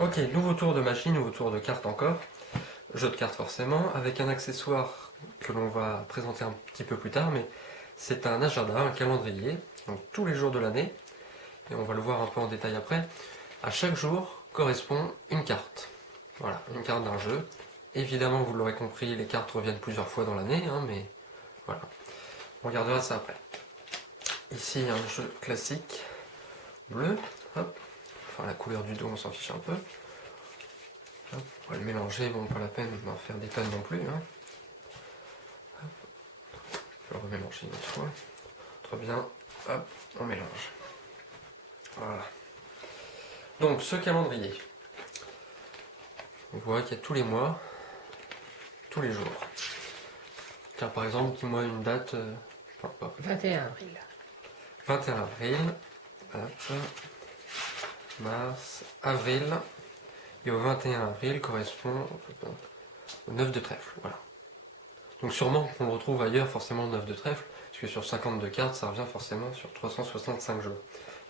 Ok, nouveau tour de machine, nouveau tour de cartes encore. Jeu de cartes forcément, avec un accessoire que l'on va présenter un petit peu plus tard, mais c'est un agenda, un calendrier, donc tous les jours de l'année, et on va le voir un peu en détail après. À chaque jour correspond une carte. Voilà, une carte d'un jeu. Évidemment, vous l'aurez compris, les cartes reviennent plusieurs fois dans l'année, mais voilà. On regardera ça après. Ici, un jeu classique, bleu, hop. Enfin, la couleur du dos, on s'en fiche un peu. Hop, on va le mélanger, bon, pas la peine d'en faire des tonnes non plus. Hein. Hop. On peut le remélanger une autre fois. Très bien, hop, on mélange. Voilà. Donc, ce calendrier, on voit qu'il y a tous les mois, tous les jours. Tiens, par exemple, dis-moi une date. 21 avril. 21 avril, hop, mars, avril, et au 21 avril correspond au 9 de trèfle, voilà. Donc sûrement qu'on le retrouve ailleurs, forcément le 9 de trèfle, parce que sur 52 cartes, ça revient forcément sur 365 jours.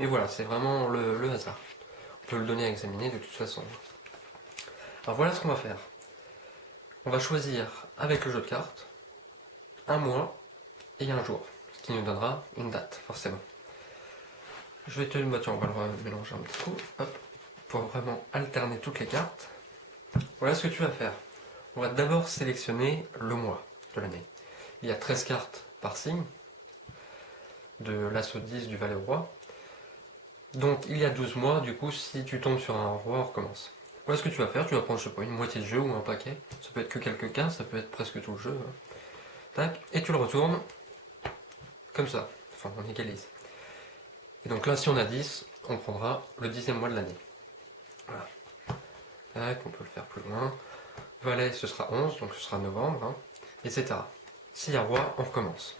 Mais voilà, c'est vraiment le hasard. On peut le donner à examiner de toute façon. Alors voilà ce qu'on va faire. On va choisir, avec le jeu de cartes, un mois et un jour, ce qui nous donnera une date, forcément. Je vais te le tiens, on va le mélanger un petit coup, hop, pour vraiment alterner toutes les cartes. Voilà ce que tu vas faire. On va d'abord sélectionner le mois de l'année. Il y a 13 cartes par signe, de l'as au 10 du valet au roi. Donc il y a 12 mois, du coup si tu tombes sur un roi, on recommence. Voilà ce que tu vas faire, tu vas prendre, je sais pas, une moitié de jeu ou un paquet. Ça peut être que quelques cartes, ça peut être presque tout le jeu. Hein. Tac, et tu le retournes, comme ça, enfin on égalise. Et donc là, si on a 10, on prendra le 10e mois de l'année. Voilà. Tac, on peut le faire plus loin. Valet, ce sera 11, donc ce sera novembre, hein, etc. S'il y a roi, on recommence.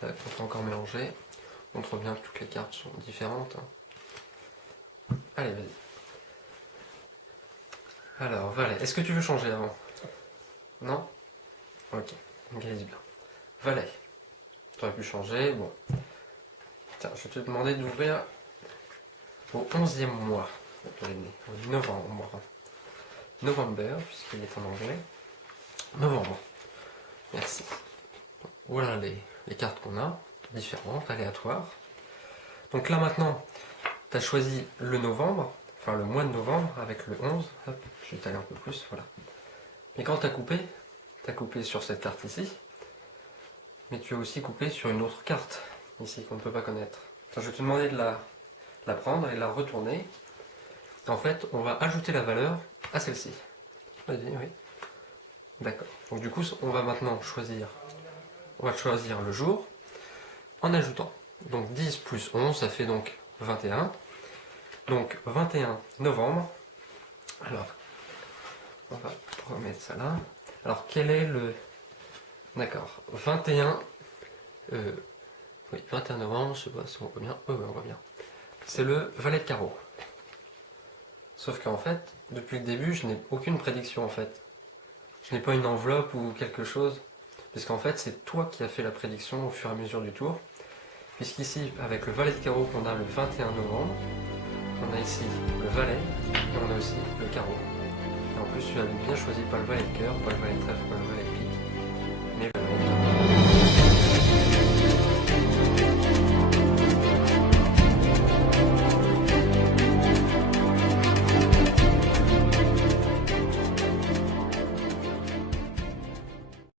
Tac, on peut encore mélanger. On montre bien que toutes les cartes sont différentes. Hein. Allez, vas-y. Alors, valet, est-ce que tu veux changer avant? Non? Ok, on égalise bien. Valet, tu aurais pu changer, bon. Tiens, je vais te demander d'ouvrir au 11e mois de l'année, au novembre. November, puisqu'il est en anglais. Novembre. Merci. Voilà les cartes qu'on a, différentes, aléatoires. Donc là maintenant, tu as choisi le novembre, enfin le mois de novembre avec le 11. Hop, je vais t'aller un peu plus, voilà. Mais quand tu as coupé sur cette carte ici, mais tu as aussi coupé sur une autre carte, ici, qu'on ne peut pas connaître. Attends, je vais te demander de la prendre et de la retourner. En fait, on va ajouter la valeur à celle-ci. Vas-y, oui. D'accord. Donc du coup, on va maintenant choisir le jour en ajoutant. Donc 10 plus 11, ça fait donc 21. Donc 21 novembre. Alors, on va remettre ça là. Alors, quel est le... D'accord. 21... Oui, 21 novembre, je sais pas si on voit bien. Oui, on voit bien. C'est le valet de carreau. Sauf qu'en fait, depuis le début, je n'ai aucune prédiction en fait. Je n'ai pas une enveloppe ou quelque chose. Puisqu'en fait, c'est toi qui as fait la prédiction au fur et à mesure du tour. Puisqu'ici, avec le valet de carreau qu'on a le 21 novembre, on a ici le valet et on a aussi le carreau. Et en plus, tu as bien choisi pas le valet de cœur, pas le valet de trèfle, pas le valet de pique.